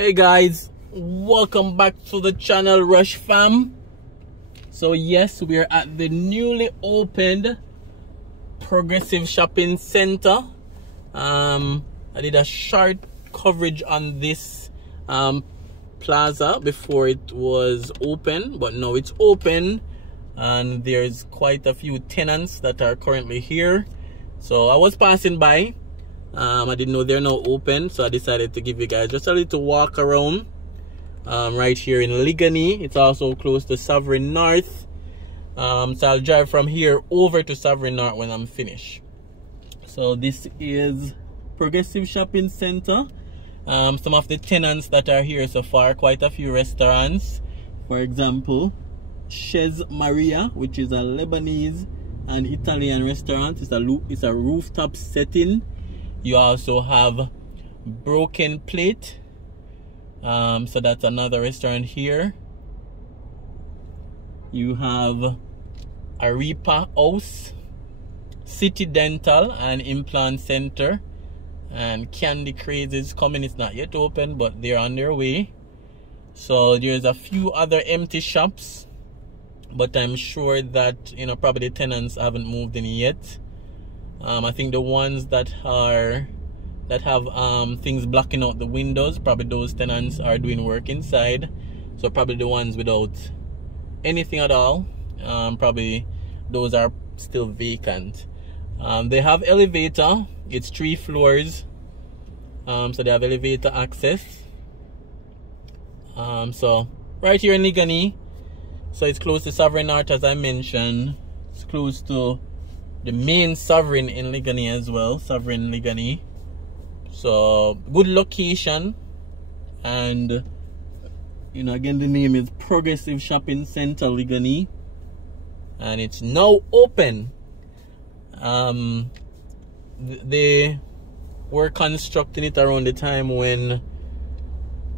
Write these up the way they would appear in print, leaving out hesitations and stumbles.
Hey guys, welcome back to the channel, Rush Fam. So yes, we are at the newly opened Progressive Shopping Center. I did a short coverage on this plaza before it was open, but now it's open and there's quite a few tenants that are currently here. So I was passing by. I didn't know they're now open, so I decided to give you guys just a little walk around right here in Liguanea. It's also close to Sovereign North, so I'll drive from here over to Sovereign North when I'm finished. So this is Progressive Shopping Center. Some of the tenants that are here so far, quite a few restaurants. For example, Chez Maria, which is a Lebanese and Italian restaurant. It's a rooftop setting. You also have Broken Plate, so that's another restaurant here. You have Arepa House, City Dental and Implant Center, and Candy Craze is coming. It's not yet open, but they're on their way. So there's a few other empty shops, but I'm sure that probably the tenants haven't moved in yet. I think the ones that have things blocking out the windows, probably those tenants are doing work inside. So probably the ones without anything at all, probably those are still vacant. They have elevator. It's 3 floors, so they have elevator access. So right here in Liguanea, so it's close to Sovereign North, as I mentioned. It's close to the main Sovereign in Liguanea as well, Sovereign Liguanea. So good location, and again, the name is Progressive Shopping Center Liguanea, and it's now open. They were constructing it around the time when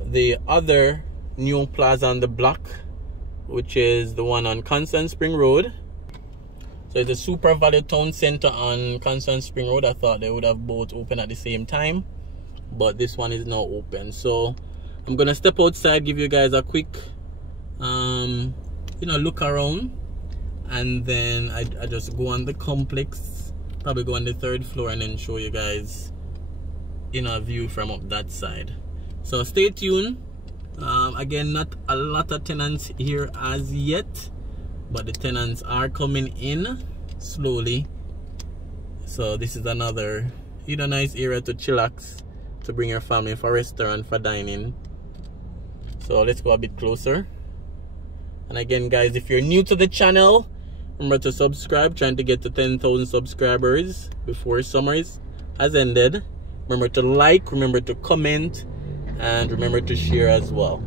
the other new plaza on the block, which is the one on Kingston Spring Road. So it's a Super Value Town Center on Kingston Spring Road. I thought they would have both open at the same time, but this one is now open. So I'm gonna step outside, give you guys a quick look around, and then I just go on the complex, probably go on the 3rd floor, and then show you guys a view from up that side. So stay tuned. Again, not a lot of tenants here as yet, but the tenants are coming in slowly. So this is another nice area to chillax, to bring your family for restaurant, for dining. So let's go a bit closer. And again, guys, if you're new to the channel, remember to subscribe. Trying to get to 10,000 subscribers before summer has ended. Remember to like, remember to comment, and remember to share as well.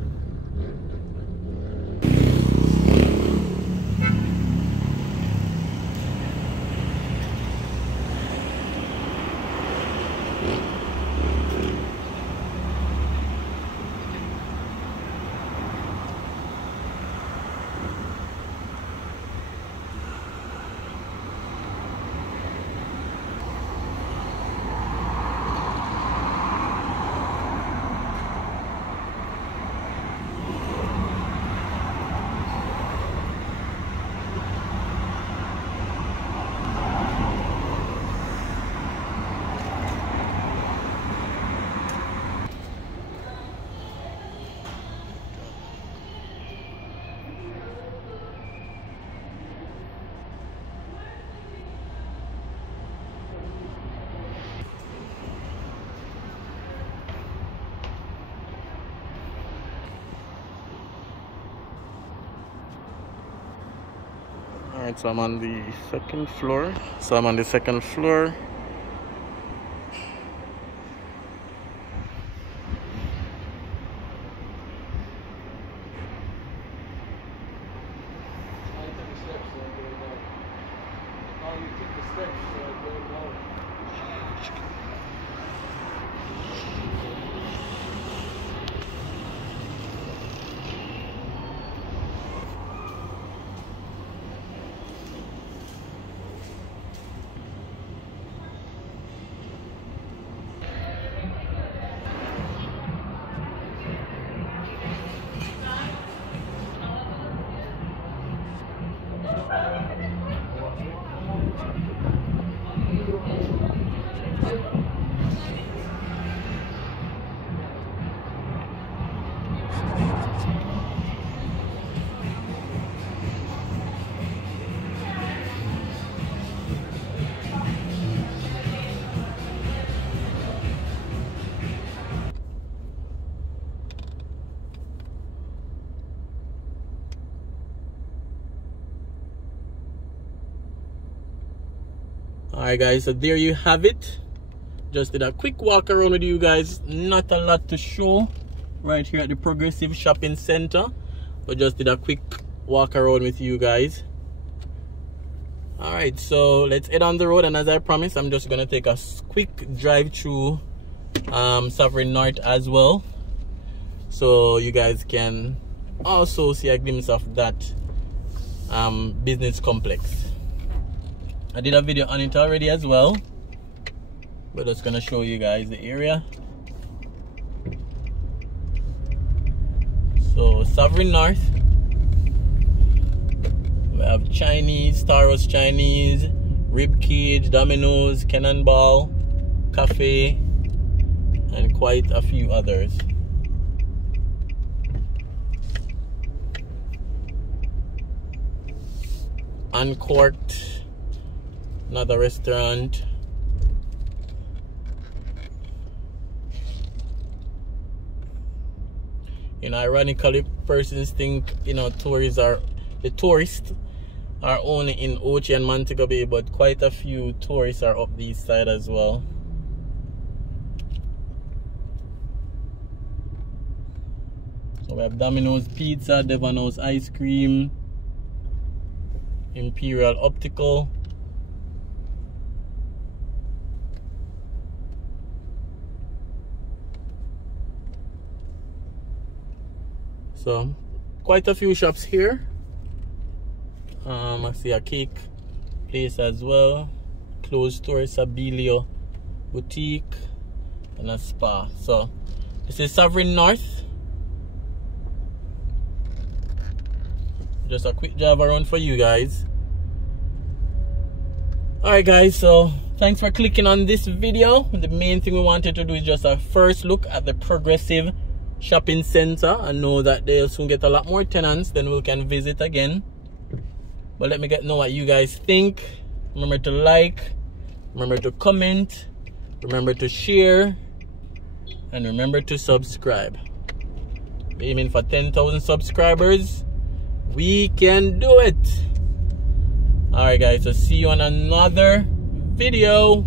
Alright, so I'm on the 2nd floor. Alright guys, so there you have it. Just did a quick walk around with you guys. Not a lot to show right here at the Progressive Shopping Center, but just did a quick walk around with you guys. Alright, so let's head on the road, and as I promised, I'm just gonna take a quick drive through Sovereign North as well, so you guys can also see a glimpse of that business complex. I did a video on it already as well, but just gonna show you guys the area. So Sovereign North, we have Chinese, Star Wars Chinese, Rib Cage, Domino's, Cannonball, Cafe, and quite a few others. Uncorked, another restaurant. You know, ironically, persons think, you know, tourists are only in Ochi and Montego Bay, but quite a few tourists are up this side as well. So we have Domino's Pizza, Devano's Ice Cream, Imperial Optical. So quite a few shops here. I see a cake place as well, clothes store, Sabilio Boutique, and a spa. So this is Sovereign North. Just a quick drive around for you guys. Alright guys, so thanks for clicking on this video. The main thing we wanted to do is just a first look at the Progressive Shopping Center. I know that they'll soon get a lot more tenants, then we can visit again. But let me know what you guys think. Remember to like, remember to comment, remember to share, and remember to subscribe. We're aiming for 10,000 subscribers. We can do it. Alright guys, so see you on another video.